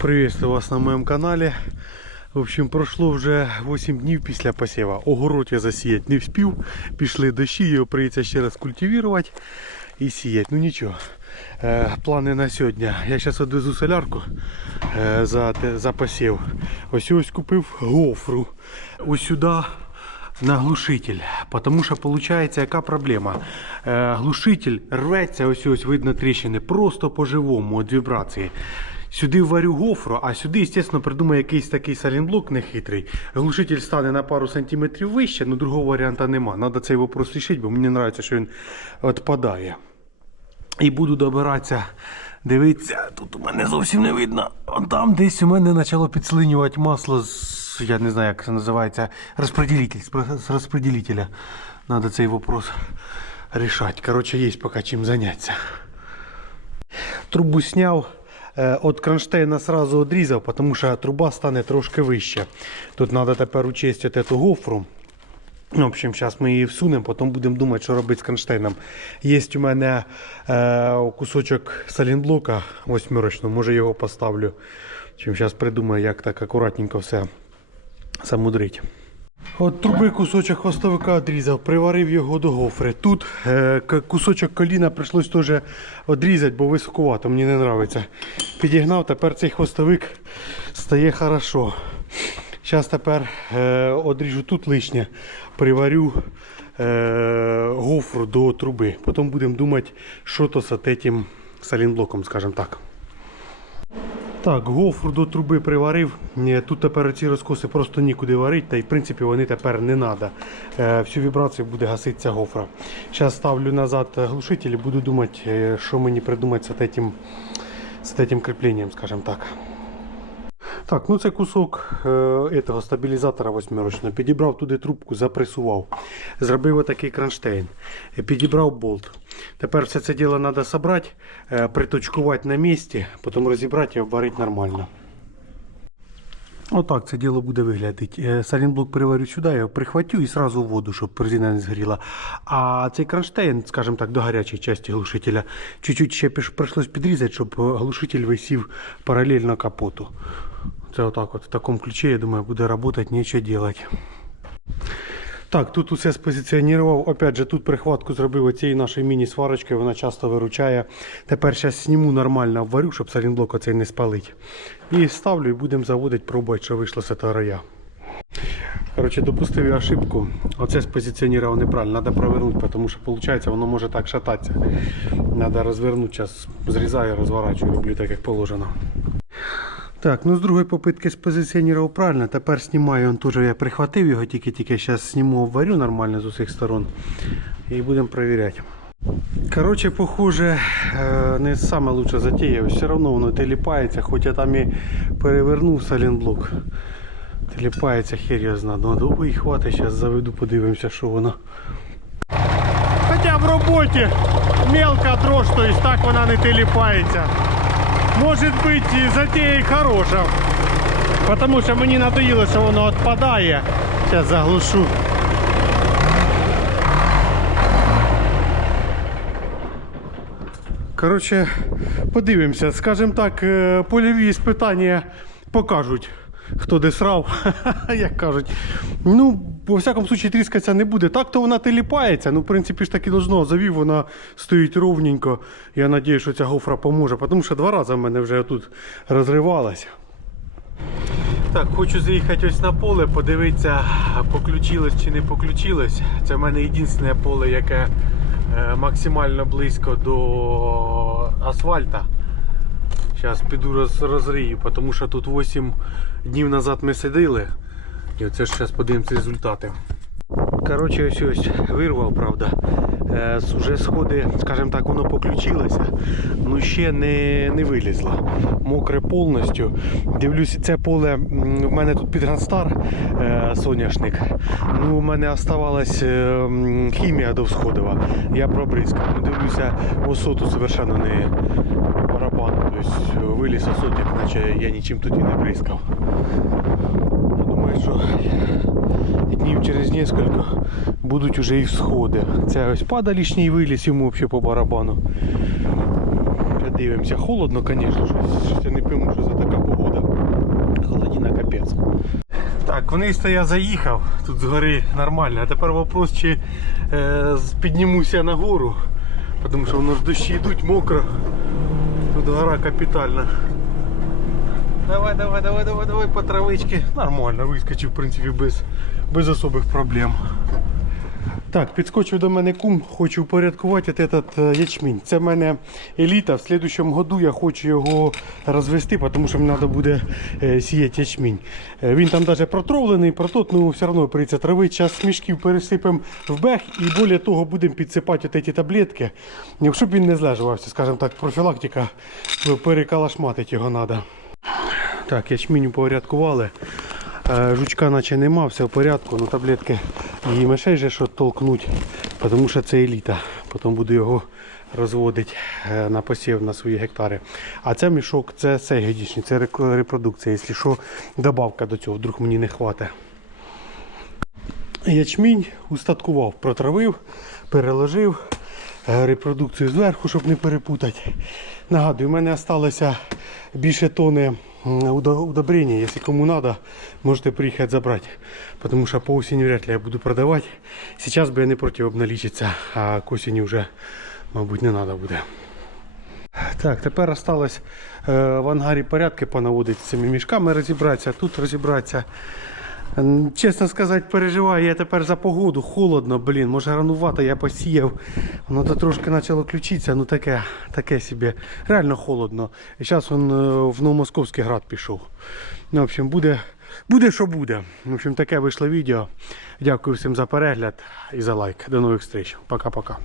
Приветствую вас на моем канале. В общем, прошло вже 8 днів після посіва. Огород я засіяти не вспів. Пішли дощі, його прийдеться ще раз культивувати і сіяти. Ну нічого. Е, плани на сьогодні. Я зараз відвезу солярку е, за, за посів. Ось ось купив гофру. Ось сюди на глушитель. Потому що виходить, яка проблема? Е, глушитель рветься, ось ось видно тріщини, просто по-живому від вібрації. Сюди варю гофру, а сюди, звісно, придумаю якийсь такий салінблок нехитрий. Глушитель стане на пару сантиметрів вище, але другого варіанта нема. Надо цей вопрос рішити, бо мені подобається, що він відпадає. І буду добиратися. Дивіться, тут у мене зовсім не видно. Там десь у мене почало підслинювати масло з, я не знаю, як це називається, розподілитель, з розподілителя. Надо цей вопрос рішати. Коротше, є поки чим зайнятися. Трубу сняв. Е, От кронштейна сразу відрізав, тому що труба стане трошки вище. Тут треба тепер учистити цю гофру. В общем, зараз ми її всунемо, потім будемо думати, що робити з кронштейном. Є у мене е, кусочок салінблока восьмирочного, може його поставлю. Зараз придумаю, як так акуратненько все замудрить. От труби кусочок хвостовика відрізав, приварив його до гофри. Тут е, кусочок коліна прийшлось теж відрізати, бо високувато, мені не подобається. Підігнав, тепер цей хвостовик стає хорошо. Зараз тепер е, тут лишнє, приварю е, гофру до труби. Потім будемо думати, що то з цим салінблоком, скажімо так. Так, гофру до труби приварив. Тут тепер ці розкоси просто нікуди варити, та й в принципі вони тепер не треба. Е, всю вібрацію буде гаситися гофра. Зараз ставлю назад глушитель і буду думати, е, що мені придумати з цим, з цим кріпленням, скажімо так. Так, ну це кусок е, этого стабілізатора восьмирочного. Підібрав туди трубку, запресував. Зробив отакий кронштейн. Е, Підібрав болт. Тепер все це діло треба зібрати, е, приточкувати на місці, потім розібрати і обварити нормально. Отак це діло буде виглядати. Е, Салінблок переварю сюди, я прихватю і одразу в воду, щоб резина не згоріла. А цей кронштейн, скажімо так, до гарячої частини глушителя, чуть-чуть ще прийшлось підрізати, щоб е, глушитель висів паралельно капоту. Це отак от в такому ключі, я думаю, буде працювати, нічого робити. Так, тут усе спозиціонував. Опять же, тут прихватку зробив оцією нашою міні-сварочкою, вона часто виручає. Тепер зараз зніму нормально, обварю, щоб салінблок оцей не спалить. І ставлю і будемо заводити, пробувати, що вийшло з цього рая. Коротше, допустив я ошибку. Оце спозиціонував неправильно. Треба провернути, тому що виходить, воно може так шататися. Треба розвернути, зараз зрізаю, розворачую, роблю так, як положено. Так, ну з другої попитки спозиціонував правильно. Тепер знімаю, он теж я прихватив його, тільки-тільки зараз зніму, обварю нормально з усіх сторон. І будемо перевіряти. Коротше, похоже, е, не саме лучше затія. Все одно воно теліпається, хоч я там і перевернув салінблок. Теліпається хер я знаю. Ну, довгий хватить, зараз заведу, подивимося, що воно. Хоча в роботі мелка дрожь, то есть так вона не теліпається. Може бути і затея хороша. Тому що мені надоїло, що воно відпадає. Зараз заглушу. Коротше, подивимося. Скажімо так, е, польові спитання покажуть, хто де срав, як кажуть. Ну, по всякому случаю, тріскатися не буде. Так то вона теліпається. Ну, в принципі ж так і должно. Завів, вона стоїть ровненько. Я сподіваюся, що ця гофра поможе, тому що два рази в мене вже тут розривалась. Так, хочу заїхати ось на поле, подивитися, поключилось чи не поключилось. Це в мене єдине поле, яке е, максимально близько до асфальта. Зараз піду розрию, тому що тут 8 днів назад ми сиділи. І оце ж зараз подивимося результати. Коротше, ось ось вирвав, правда. Е, уже сходи, скажімо так, воно поключилося, ну ще не, не вилізло. Мокре повністю. Дивлюся, це поле в мене тут під Гранстар е, соняшник. Ну, у мене оставалась е, хімія довсходова. Я пробризкав. Ну, дивлюся, осоту совершенно не барабану. Тобто виліз осотик, наче я нічим тут і не бризкав говорить, що днів через несколько будуть уже і всходи. Це ось падалішній виліз, йому взагалі по барабану. Дивимося, холодно, звісно, щось я не пойму, що за така погода. Холодина капець. Так, вниз то я заїхав, тут згори нормально. А тепер вопрос, чи е, піднімуся на гору, тому що воно ж дощі йдуть мокро. Тут гора капітальна. Давай, давай, давай, давай, давай по травички. Нормально, вискочив, в принципі, без, без особих проблем. Так, підскочив до мене кум, хочу упорядкувати этот е, ячмінь. Це в мене еліта. В слідущому году я хочу його розвести, тому що мені треба буде е, сіяти ячмінь. Е, Він там навіть протровлений, протот, ну все одно прийдеться травити. Зараз мішків пересипемо в бег і більше того будемо підсипати ці таблетки, щоб він не злежувався, скажімо так, профілактика, перекалашматити його треба. Так, ячмінь упорядкували. Е, Жучка наче нема, все в порядку, ну таблетки і мишей же що толкнуть, тому що це еліта. Потім буду його розводити е, на посів на свої гектари. А це мішок, це цей це репродукція. Якщо що, добавка до цього, вдруг мені не хватить. Ячмінь устаткував, протравив, переложив е, репродукцію зверху, щоб не перепутати. Нагадую, у мене залишилося більше тони м, Если кому надо, можете приехать забрати. Потому що по осені вряд ли я буду продавать. Сейчас би я не против обналичиться, а к осені вже, мабуть, не надо буде. Так, тепер осталось е, в ангарі порядки понаводити з цими мішками розібратися, тут розібратися. Чесно сказати, переживаю я тепер за погоду. Холодно, блін, може ранувато, я посіяв. Воно то трошки почало включитися, ну таке, таке собі. Реально холодно. І зараз він е, в Новомосковський град пішов. Ну, в общем, буде, буде, що буде. В общем, таке вийшло відео. Дякую всім за перегляд і за лайк. До нових зустріч. Пока-пока.